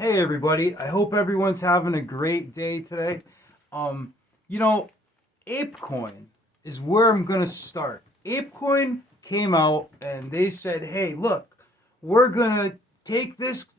Hey everybody, I hope everyone's having a great day today. Um, you know, Apecoin is where I'm gonna start. Apecoin came out and they said, "Hey, look, we're gonna take this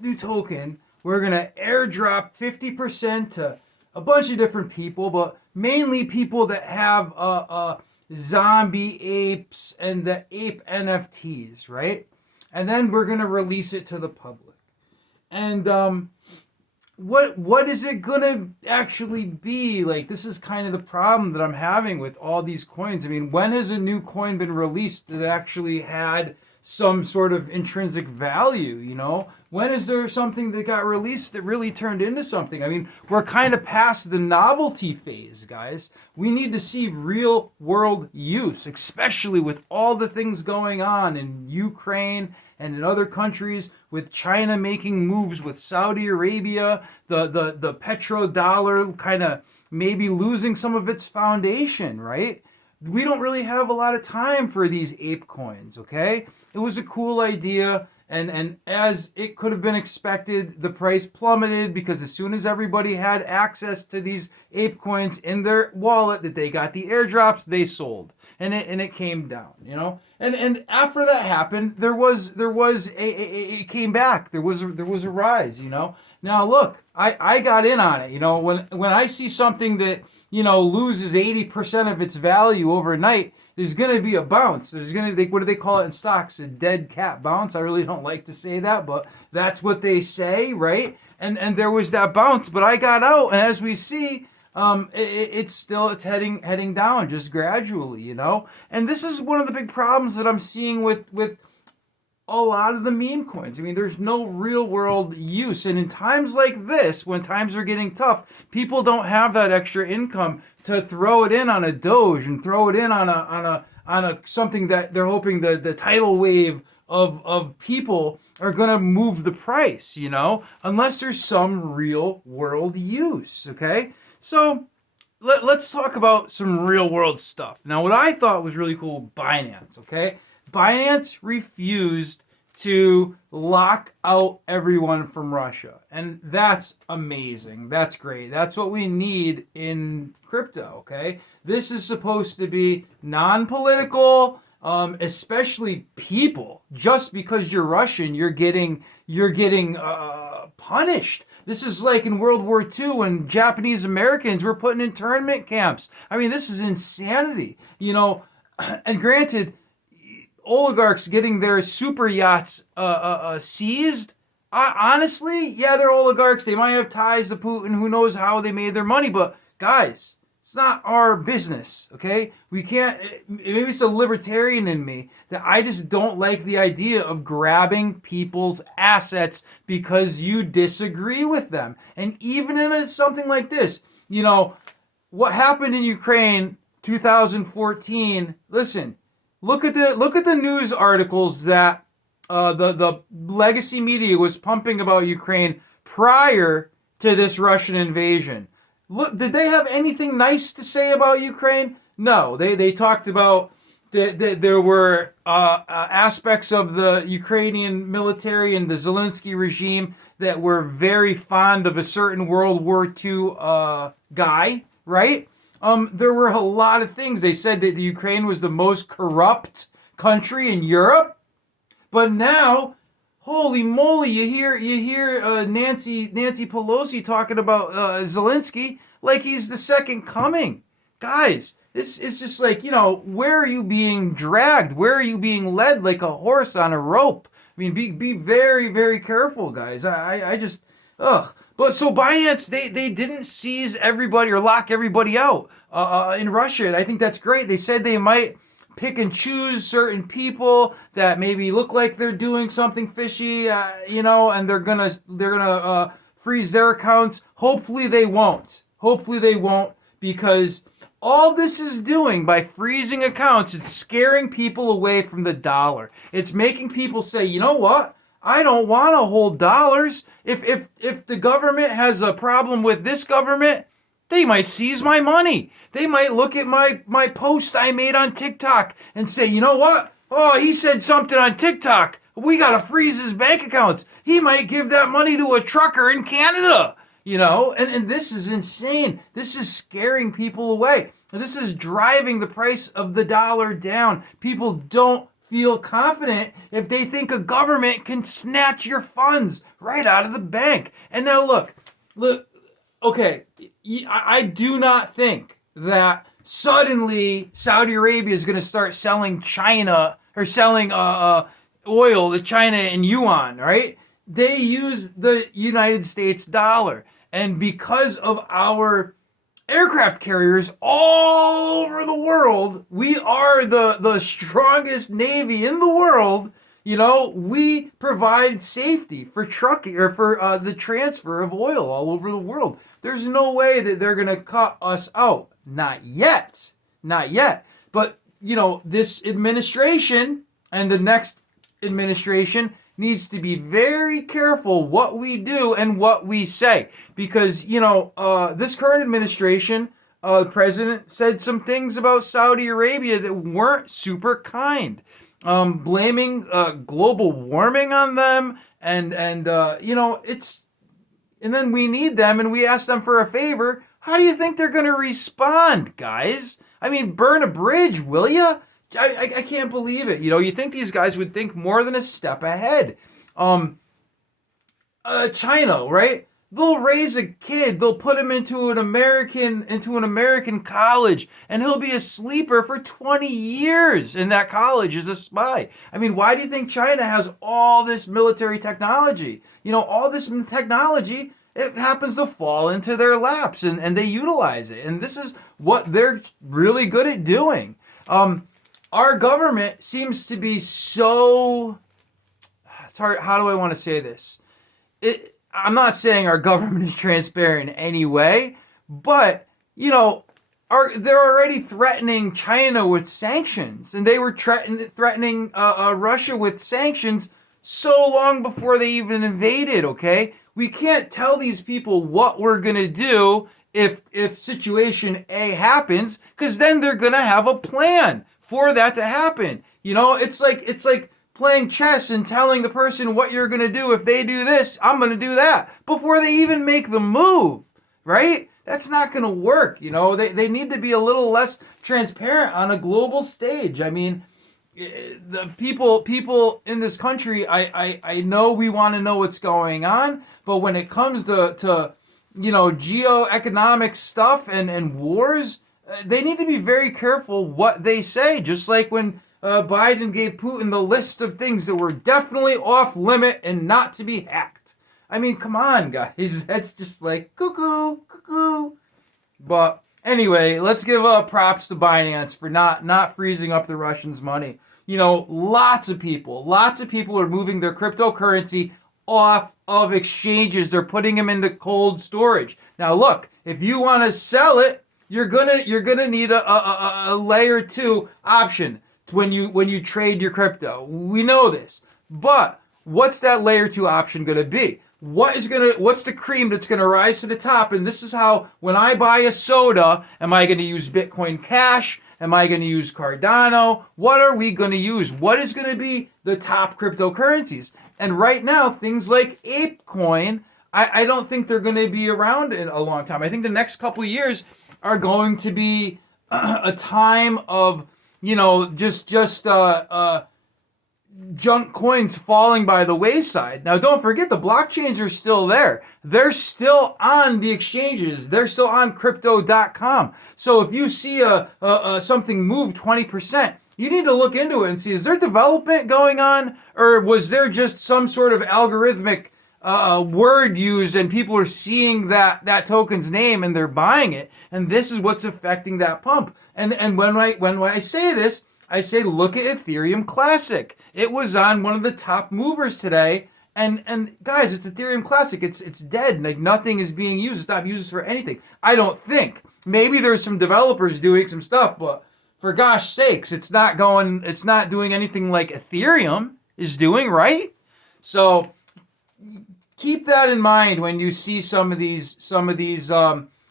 new token. We're gonna airdrop 50% to a bunch of different people, but mainly people that have zombie apes and the ape NFTs, right? And then we're gonna release it to the public." And what is it gonna actually be like? This is kind of the problem that I'm having with all these coins. I mean, when has a new coin been released that actually had some sort of intrinsic value? When is there something that got released that really turned into something? I mean, we're kind of past the novelty phase, guys. We need to see real world use, especially with all the things going on in Ukraine and in other countries, with China making moves with Saudi Arabia, the petrodollar kind of maybe losing some of its foundation, right? We don't really have a lot of time for these ape coins, okay? It was a cool idea, and as it could have been expected, the price plummeted because as soon as everybody had access to these ape coins in their wallet that they got the airdrops, they sold. And it came down. And after that happened, there was it came back. There was a rise. Now look, I got in on it. When I see something that loses 80% of its value overnight, there's going to be a bounce. There's going to be, what do they call it in stocks? A dead cat bounce. I really don't like to say that, but that's what they say, right? And there was that bounce, but I got out, and as we see, it's heading down just gradually. And this is one of the big problems that I'm seeing with a lot of the meme coins. I mean, there's no real world use. And in times like this, when times are getting tough, people don't have that extra income to throw it in on a Doge and throw it in on a something that they're hoping the tidal wave of people are going to move the price, unless there's some real world use. Okay. So let's talk about some real world stuff. Now, what I thought was really cool, Binance. Okay. Binance refused to lock out everyone from Russia. And that's amazing. That's great. That's what we need in crypto, okay? This is supposed to be non-political, especially people. Just because you're Russian, you're getting punished. This is like in World War II when Japanese Americans were put in internment camps. I mean, this is insanity, And granted, oligarchs getting their super yachts seized. Honestly, yeah, they're oligarchs. They might have ties to Putin. Who knows how they made their money? But guys, it's not our business, okay? We can't. Maybe it's a libertarian in me that I just don't like the idea of grabbing people's assets because you disagree with them. And even in something like this, what happened in Ukraine 2014. Listen. Look at the news articles that the legacy media was pumping about Ukraine prior to this Russian invasion. Look, did they have anything nice to say about Ukraine? No, they talked about that there were aspects of the Ukrainian military and the Zelensky regime that were very fond of a certain World War II guy, right? There were a lot of things. They said that Ukraine was the most corrupt country in Europe, but now, holy moly, you hear Nancy Pelosi talking about Zelensky like he's the second coming. Guys, this is just like, where are you being dragged? Where are you being led like a horse on a rope? I mean, be very, very careful, guys. I just, ugh. But so Binance, they didn't seize everybody or lock everybody out in Russia, and I think that's great. They said they might pick and choose certain people that maybe look like they're doing something fishy, and they're gonna freeze their accounts. Hopefully they won't. Because all this is doing by freezing accounts is scaring people away from the dollar. It's making people say, you know what? I don't want to hold dollars. If the government has a problem with this government, they might seize my money. They might look at my post I made on TikTok and say, you know what? Oh, he said something on TikTok. We got to freeze his bank accounts. He might give that money to a trucker in Canada. And this is insane. This is scaring people away. This is driving the price of the dollar down. People don't feel confident if they think a government can snatch your funds right out of the bank. And now look, okay, I do not think that suddenly Saudi Arabia is going to start selling China or selling oil to China in yuan, right? They use the United States dollar. And because of our aircraft carriers all over the world, we are the strongest navy in the world. We provide safety for trucking or for the transfer of oil all over the world. There's no way that they're going to cut us out. Not yet. Not yet. But, this administration and the next administration needs to be very careful what we do and what we say. Because, this current administration, the president said some things about Saudi Arabia that weren't super kind. Blaming global warming on them. And then we need them and we ask them for a favor. How do you think they're going to respond, guys? I mean, burn a bridge, will you? I can't believe it. You think these guys would think more than a step ahead. China, right? They'll raise a kid, they'll put him into an American college, and he'll be a sleeper for 20 years in that college as a spy. I mean, why do you think China has all this military technology? All this technology, it happens to fall into their laps, and they utilize it. And this is what they're really good at doing. Our government seems to be so... It's hard. How do I want to say this? I'm not saying our government is transparent in any way, but, they're already threatening China with sanctions, and they were threatening Russia with sanctions so long before they even invaded, okay? We can't tell these people what we're going to do if situation A happens, because then they're going to have a plan for that to happen. It's like playing chess and telling the person what you're going to do. If they do this, I'm going to do that before they even make the move, right? That's not going to work. They need to be a little less transparent on a global stage. I mean, the people in this country, I know we want to know what's going on, but when it comes to geoeconomic stuff and wars, they need to be very careful what they say. Just like when Biden gave Putin the list of things that were definitely off limit and not to be hacked. I mean, come on, guys. That's just like cuckoo. But anyway, let's give props to Binance for not freezing up the Russians' money. Lots of people are moving their cryptocurrency off of exchanges. They're putting them into cold storage. Now, look, if you want to sell it, you're gonna need a layer 2 option when you trade your crypto. We know this, but what's that layer 2 option gonna be? What's the cream that's gonna rise to the top? And this is how, when I buy a soda, am I gonna use Bitcoin Cash? Am I gonna use Cardano? What are we gonna use? What is gonna be the top cryptocurrencies? And right now, things like Apecoin, I don't think they're gonna be around in a long time. I think the next couple of years are going to be a time of, just junk coins falling by the wayside. Now, don't forget, the blockchains are still there. They're still on the exchanges. They're still on crypto.com. So if you see something move 20%, you need to look into it and see, is there development going on, or was there just some sort of algorithmic word used and people are seeing that token's name and they're buying it, and this is what's affecting that pump. And when I say this, I say look at Ethereum Classic. It was on one of the top movers today, and guys, it's Ethereum Classic. It's dead. Like, nothing is being used. It's not used for anything. I don't think. Maybe there's some developers doing some stuff, but for gosh sakes, it's not doing anything like Ethereum is doing, right? So keep that in mind when you see some of these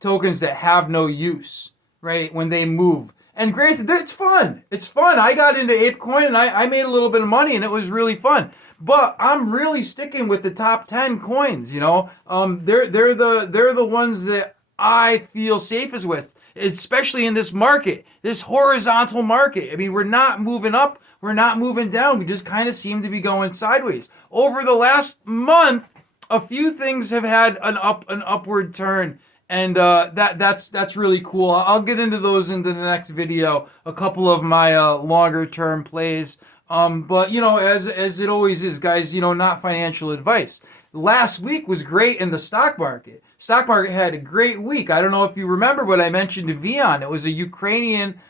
tokens that have no use, right? When they move, And granted, it's fun. It's fun. I got into Apecoin and I made a little bit of money and it was really fun. But I'm really sticking with the top 10 coins. They're the ones that I feel safest with, especially in this market, this horizontal market. I mean, we're not moving up, we're not moving down. We just kind of seem to be going sideways. Over the last month, a few things have had an upward turn, and that's really cool. I'll get into those into the next video. A couple of my longer term plays. But as it always is, guys, not financial advice. Last week was great in the stock market. Stock market had a great week. I don't know if you remember, but I mentioned VEON. It was a Ukrainian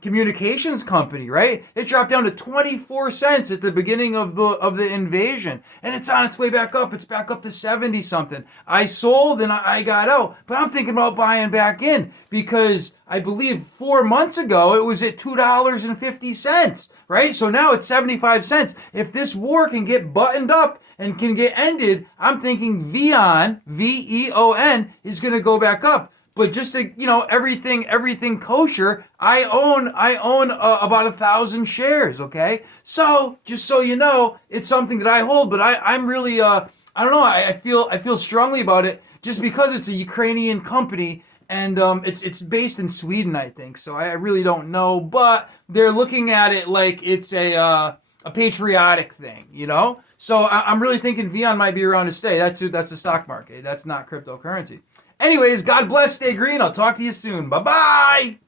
communications company, right? It dropped down to 24 cents at the beginning of the invasion, and it's on its way back up. It's back up to 70 something. I sold and I got out, but I'm thinking about buying back in because I believe 4 months ago it was at $2.50, right? So now it's 75 cents. If this war can get buttoned up and can get ended, I'm thinking VEON, VEON, is going to go back up. But just to, everything kosher, I own about 1,000 shares. Okay, so just so you know, it's something that I hold. But I'm really I don't know. I feel strongly about it just because it's a Ukrainian company and it's based in Sweden, I think. So I really don't know, but they're looking at it like it's a patriotic thing, So I'm really thinking VEON might be around to stay. That's the stock market. That's not cryptocurrency. Anyways, God bless, stay green. I'll talk to you soon. Bye-bye.